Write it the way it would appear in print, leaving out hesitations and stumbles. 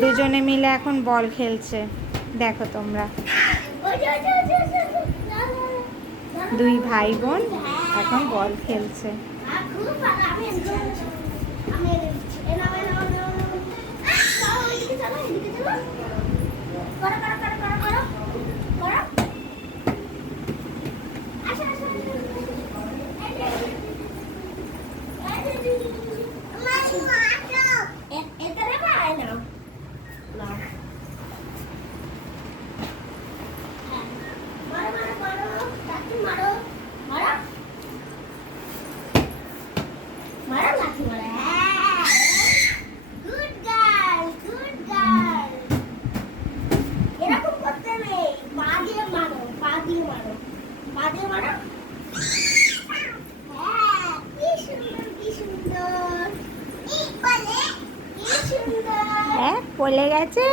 দুজনে মিলে এখন বল খেলছে, দেখো তোমরা। দুই ভাই বোন এখন বল খেলছে। হ্যাঁ, পড়ে গেছে।